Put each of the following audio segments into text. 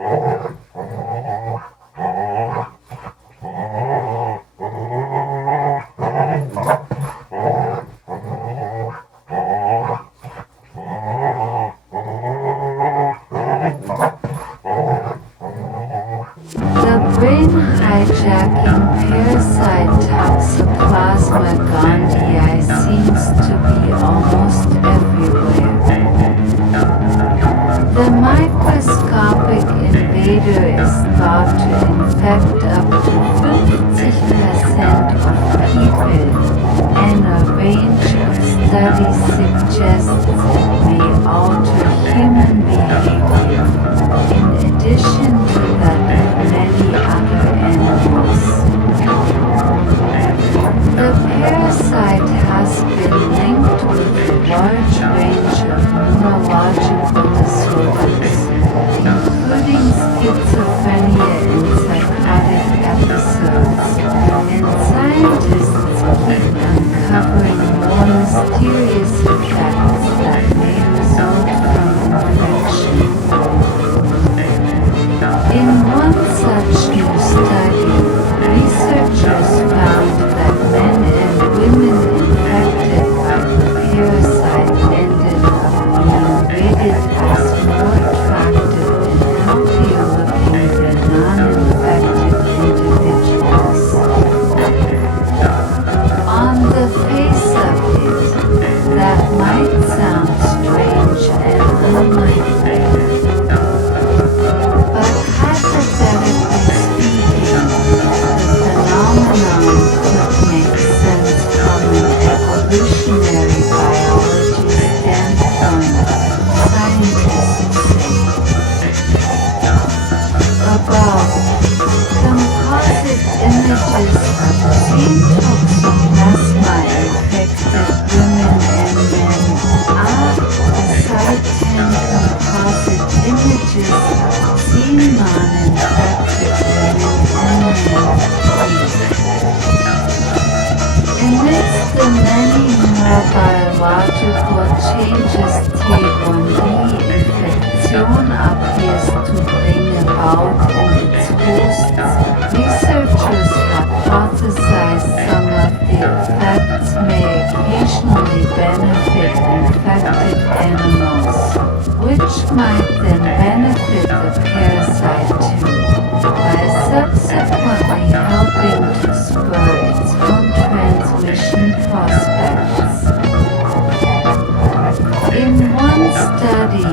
The brain-hijacking parasite Toxoplasma gondii seems to be almost everywhere. The microscopic invader is thought to infect up to 50% of people, and a range of studies suggests it may alter human behavior, in addition to that of many other animals. The parasite has been linked with a large range of neurological disorders, including schizophrenia and psychotic episodes, and scientists keep uncovering more mysterious effects that may result from infection. In one such new study, researchers found that men and women infected by the parasite ended up being rated as more attractive and healthier looking than non-infected individuals. On the face of it, that might sound strange and unlikely. But hypothetically speaking, the phenomenon could make sense from an evolutionary biology standpoint, scientists say. Above, composite images of seen Toxoplasma-infected women and men are beside 10 composite images of seen non-infected women and men. Amidst the many neurobiological changes T1D infection appears to bring about in its hosts, researchers hypothesize some of the effects may occasionally benefit infected animals, which might then benefit the parasite too, by subsequently helping to spur its own transmission prospects. In one study,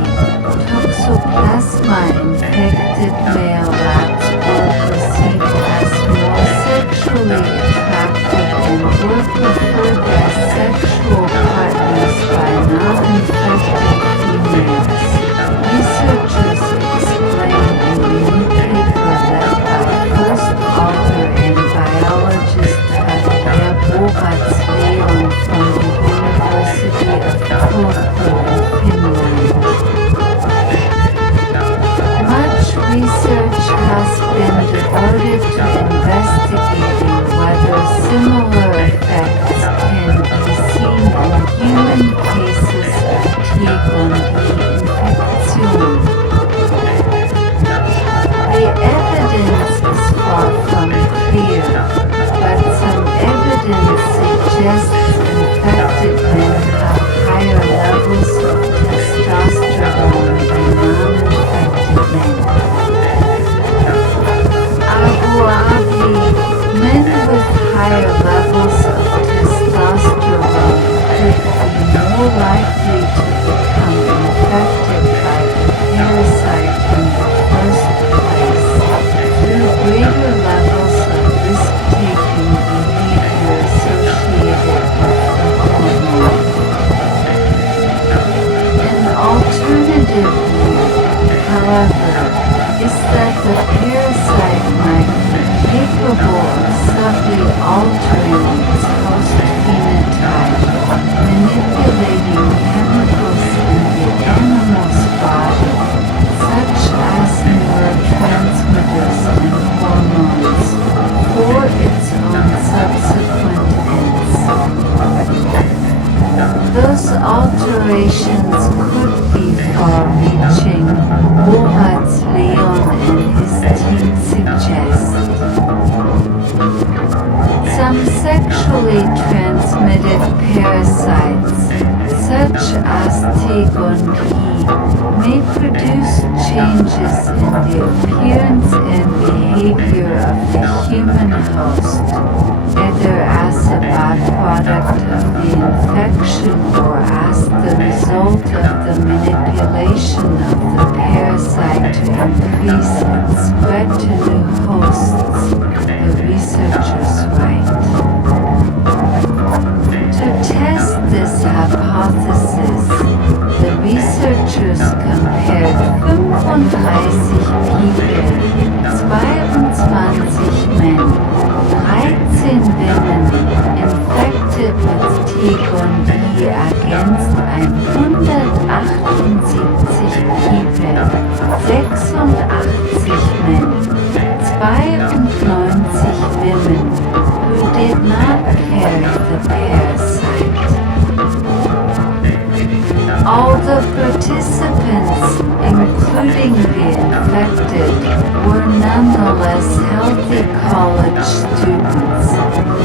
Toxoplasma-infected male rats were perceived as more sexually attractive and were preferred as sexual partners by non-infected females. Researchers explain in a new paper led by first author and biologist Javier Leon from the University of Turku in Finland. Much research has been devoted to investigating whether similar effects can be seen in human cases of T1D infection. The evidence is far from clear, but some evidence suggests infected men have higher levels of testosterone than non-infected men. Men with higher levels of testosterone could be more likely to become infected by the parasite in the first place through greater levels of risk-taking behavior associated with the hormone. An alternative view, however, is that the parasite might be capable of subtly altering its host phenotype, manipulating chemicals in the animal's body, such as neurotransmitters and hormones, for its own subsequent ends. Those alterations could be far-reaching, Leon T-Gondii may produce changes in the appearance and behavior of the human host, either as a byproduct of the infection or as the result of the manipulation of the parasite to increase its spread to new hosts, the researchers write. To test this hypothesis, the researchers compared 35 People, 22 men, 13 women infected with T-Gondii against 178 People, 86 men, 92 women who did not carry the parasite. All the participants, including the infected, were nonetheless healthy college students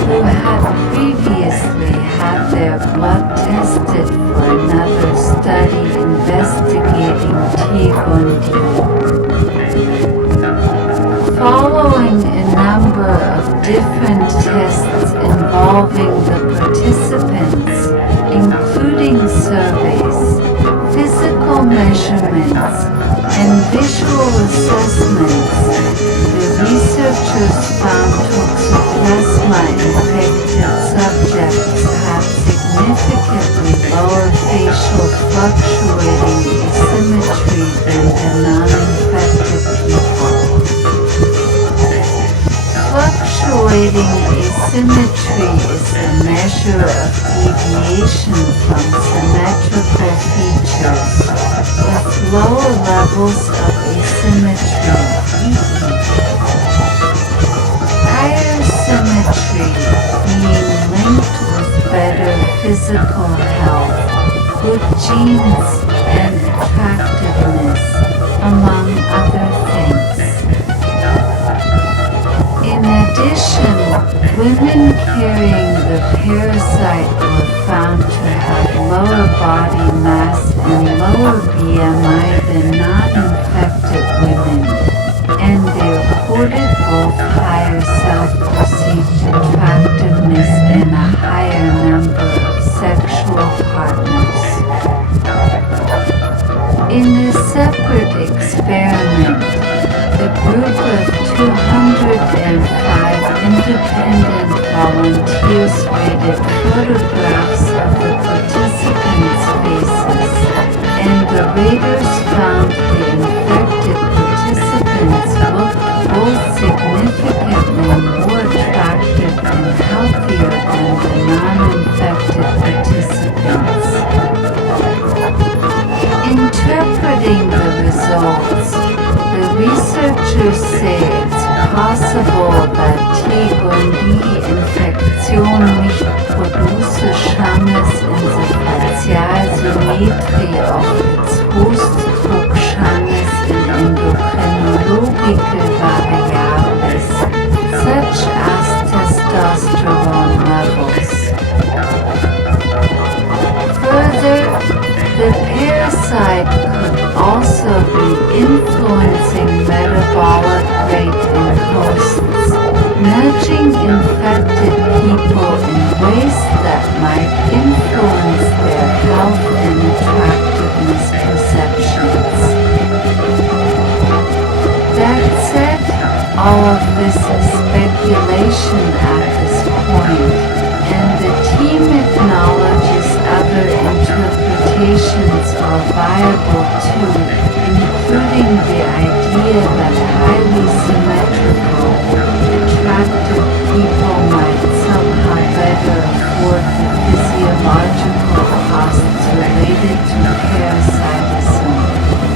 who had previously had their blood tested for another study investigating T-Gondii. Following a number of different tests involving the participants, including surveys, physical measurements, and visual assessments, the researchers found toxoplasma-infected subjects had significantly lower facial fluctuating asymmetry than the non-infected people. Fluctuating asymmetry is a measure of deviation from symmetrical features, with lower levels of asymmetry, e.e. higher symmetry being linked with better physical health, good genes, and attractiveness, among other things. In addition, women carrying the parasite were found to have lower body mass and lower BMI than non-infected women, and they reported both higher self-perceived attractiveness and a higher number of sexual partners. In a separate experiment, a group of 205 independent volunteers rated photographs of the participants' faces, and the raters found the infected participants looked both significantly more attractive and healthier than the non-infected participants. Interpreting the results, the researchers say it's possible that T-Gondii-Infektion nicht produce changes in the facial symmetry of its host through changes in endocrinological variables, such as testosterone levels. Further, the parasite could also be influencing metabolic rate in hosts, nudging infected people in ways that might influence their health and attractiveness perceptions. That said, all of this is speculation at this point, and the team acknowledges other interpretations are viable too, including the idea that highly symmetrical, attractive people might somehow better afford the physiological costs related to parasitism,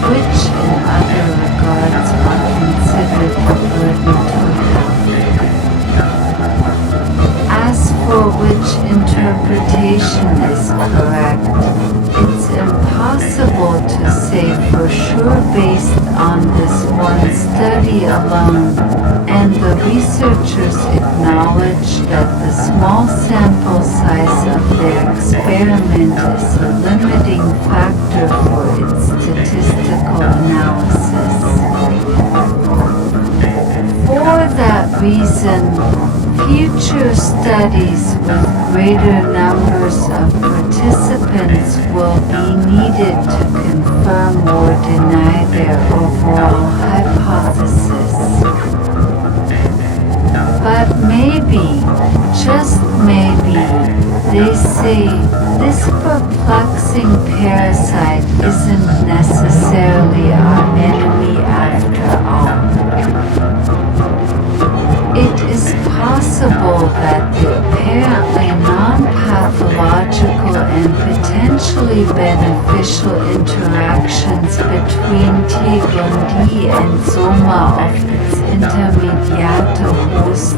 which in other regards are considered a burden to health. As for which interpretation is correct, it's impossible to say for sure based on this one study alone, and the researchers acknowledge that the small sample size of their experiment is a limiting factor for its statistical analysis. For that reason, future studies with greater numbers of participants will be needed to confirm or deny their overall hypothesis. But maybe, just maybe, they say, this perplexing parasite isn't necessarily our enemy after all. It is possible that the apparently non-pathological and potentially beneficial interactions between T. gondii and Soma of its intermediate hosts,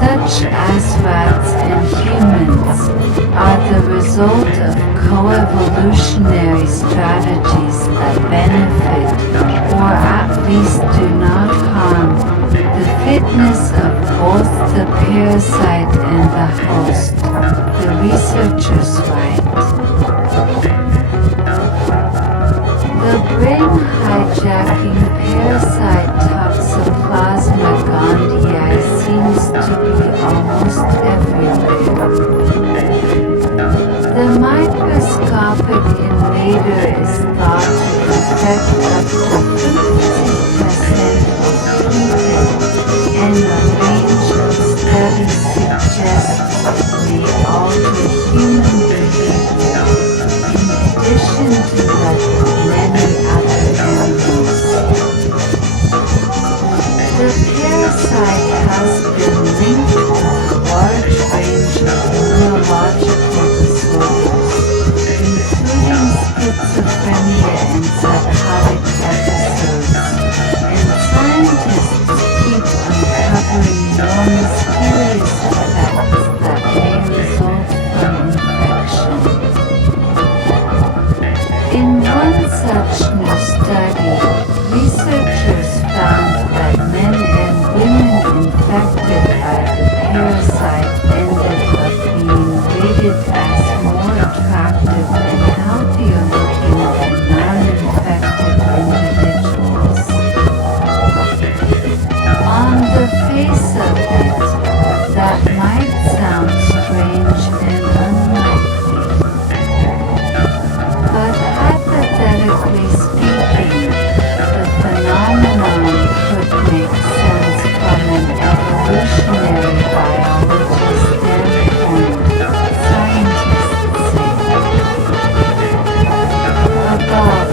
such as rats and humans, are the result of coevolutionary strategies that benefit, or at least do not harm, the fitness of both the parasite and the host, the researchers write. The brain-hijacking parasite Toxoplasma gondii seems to be almost everywhere. The microscopic invader is thought to infect up to 50% of people, and the range of studies suggests it may alter human behavior, in addition to that of many other animals. The parasite has been linked with a large range of neurological disorders, including schizophrenia and psychotic episodes, and scientists keep uncovering more mysterious effects that may result from infection. In one such new study, researchers found that men and women infected by the parasite ended up being rated as more attractive and healthier looking than non-infected individuals. On the face of it, that might sound strange and unlikely. But hypothetically speaking, the phenomenon could make sense from an evolutionary biology standpoint, scientists say. Above,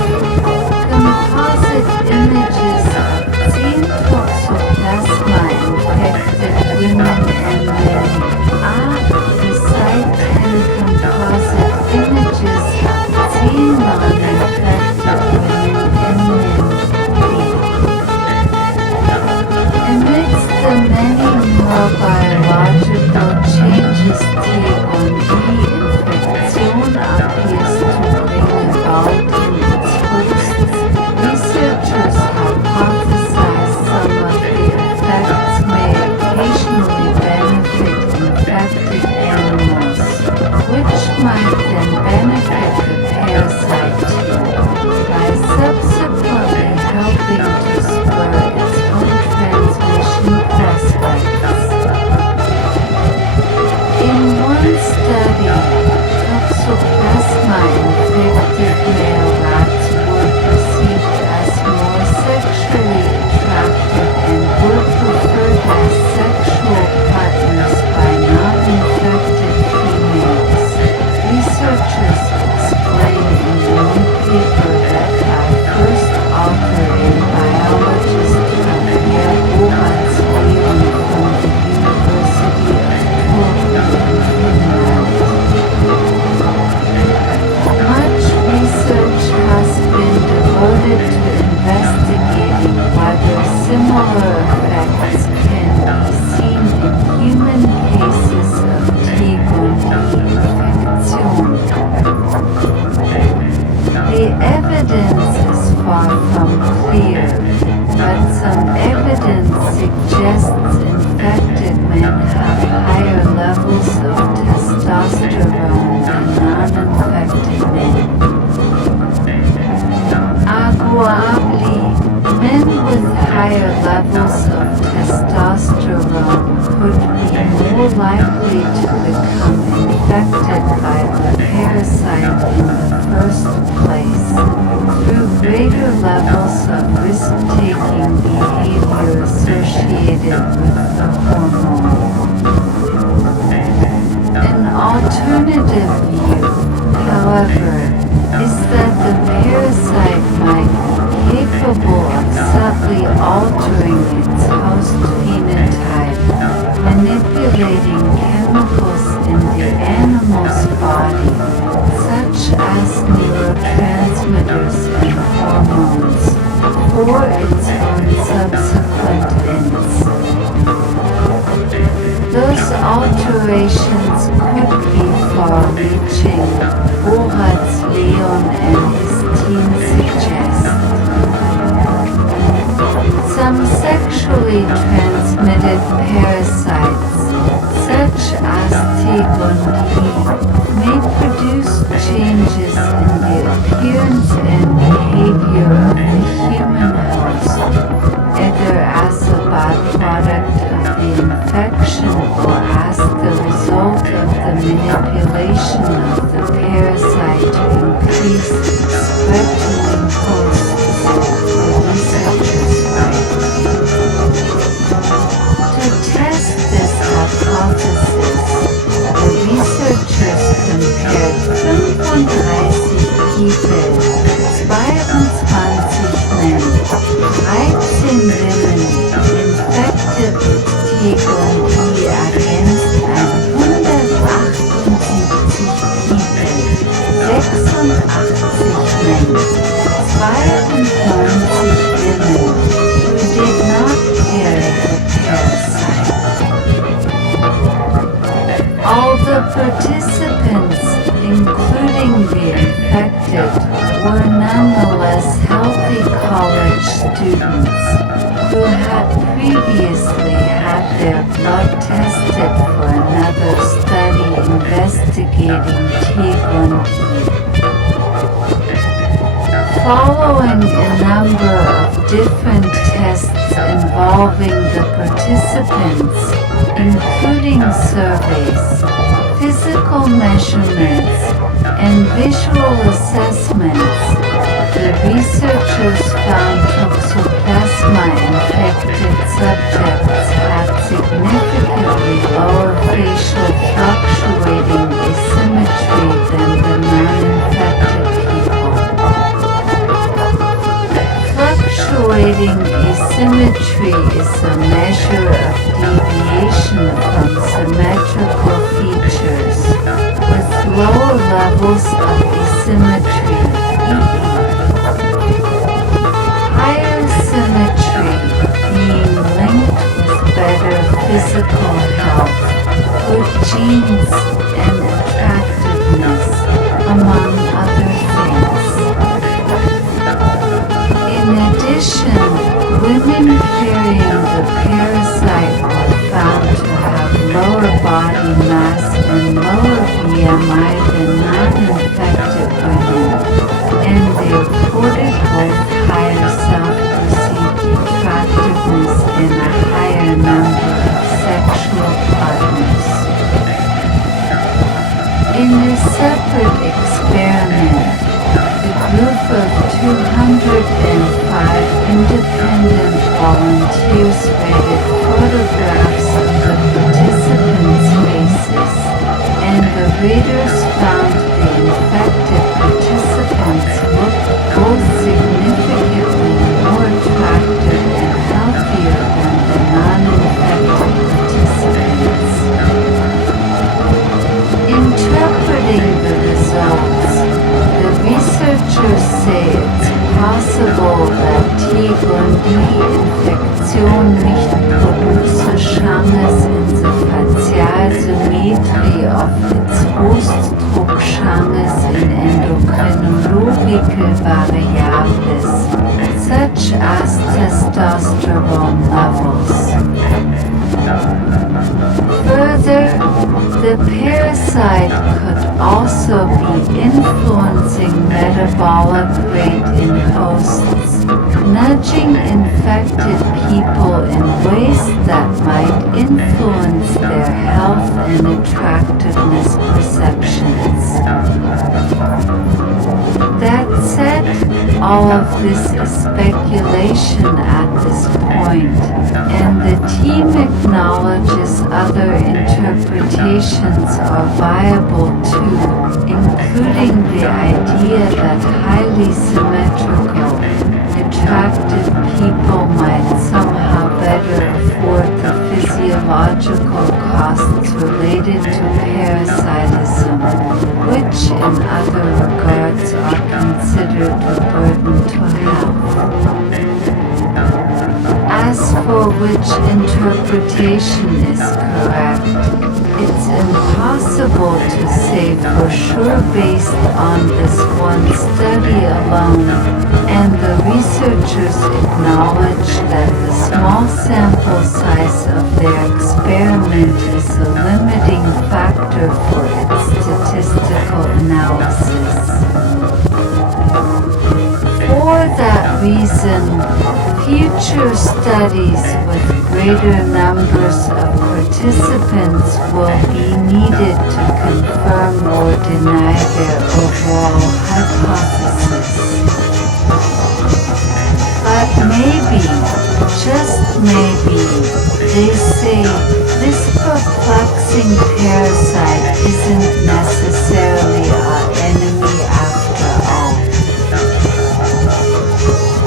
composite images of Toxoplasma-infected women and men recite and composite images of non-infected women and men amidst the many neurobiological changes T-1B infection appears to bring about in its hosts, researchers hypothesize some of the effects may occasionally benefit infected animals, which might then benefit the parasite too, by subsequently helping to spur its own transmission prospects. In one study, Toxoplasma-infected male rats were perceived as more sexually attractive and were preferred as sexual partners by non-infected females. Researchers explain in the new paper that by first author and biologist Javier Boas Leon from the University of Turku in Finland. Much research has been devoted to investigating whether similar effects can be seen in human cases of T. gondii infection. The evidence is far from clear, suggests infected men have higher levels of testosterone than non-infected men. Arguably, men with higher levels of testosterone could be more likely to become infected by the parasite in the first place, through greater levels of risk-taking behavior associated with the hormone. An alternative view, however, is that the parasite might be capable of subtly altering its host phenotype, manipulating chemicals in the animal's body, such as neurotransmitters and hormones, for its own subsequent ends. Those alterations could be far-reaching, Borat's Leon and his team suggest. Some sexually transmitted parasites, such as T. gondii, may produce changes in the appearance and behavior of the human host, either as a byproduct of the infection or as the result of the manipulation of the parasite to increase its spread to hosts, the researchers write. To test this hypothesis, the researchers compared 35 People, 22 men, 13 women infected with T. gondii against 178 People, 86 men, 92 women who did not carry the parasite. All the participants, including the infected, were nonetheless healthy college students who had previously had their blood tested for another study investigating T. gondii. Following a number of different tests involving the participants, including surveys, physical measurements, and visual assessments, the researchers found toxoplasma-infected subjects had significantly lower facial fluctuating asymmetry than the non-infected people. Fluctuating asymmetry is a measure of deviation from symmetrical features, with lower levels of asymmetry, e.e. higher symmetry being linked with better physical health, good genes, and attractiveness, among other things. In addition, women carrying the parasite were found to have lower body mass and lower BMI than non-infected women, and they reported both higher self-perceived attractiveness and a higher number of sexual partners. In a separate experiment, a group of 205 independent volunteers rated photographs of the participants' faces, and the raters found the infected participants looked both significantly more attractive and healthier than the non-infected participants. Interpreting the results, the researchers say it's possible that T. gondii-Infektion nicht produce Changes in the facial symmetry of its host through changes in endocrinological variables, such as testosterone levels. metabolic rate in hosts, nudging infected people in ways that might influence their health and attractiveness perceptions. That said, all of this is speculation at this point, and the team acknowledges other interpretations are viable too, including the idea that highly symmetrical, attractive people might somehow better afford the physiological costs related to parasitism, which in other regards are considered a burden to health. As for which interpretation is correct, it's impossible to say for sure based on this one study alone, and the researchers acknowledge that the small sample size of their experiment is a limiting factor for its statistical analysis. For that reason, future studies with greater numbers of participants will be needed to confirm or deny their overall hypothesis. But maybe, just maybe, they say this perplexing parasite isn't necessarily our enemy after all.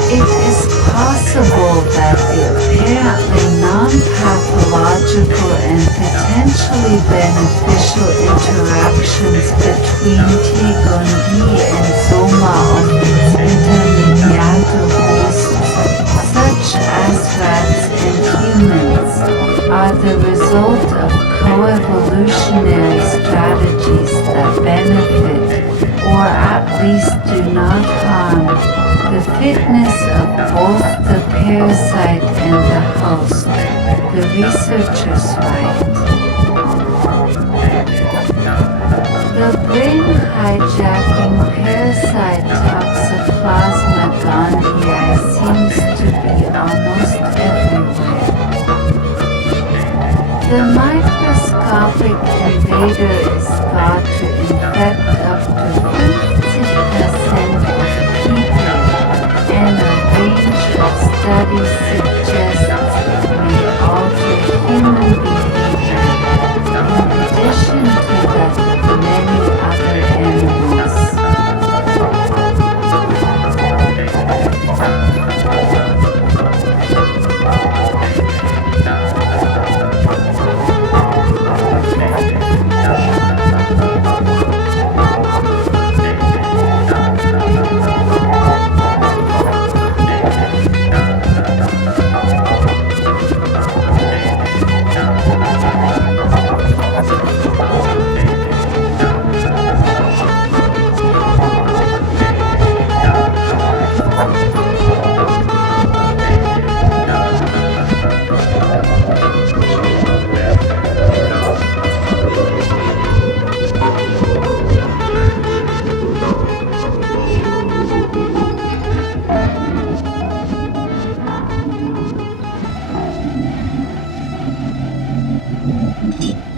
It is possible that the apparently non-pathological and potentially beneficial interactions between T. gondii and Soma of its intermediate hosts, such as rats and humans, are the result of coevolutionary strategies that benefit, or at least do not harm, the fitness of both the parasite and the host, the researchers write. The brain-hijacking parasite Toxoplasma gondii seems to be almost everywhere. The microscopic invader is thought to infect up to 50% of people, and a range of studies suggests it may alter human behavior, in addition to that of many other animals. Thank you.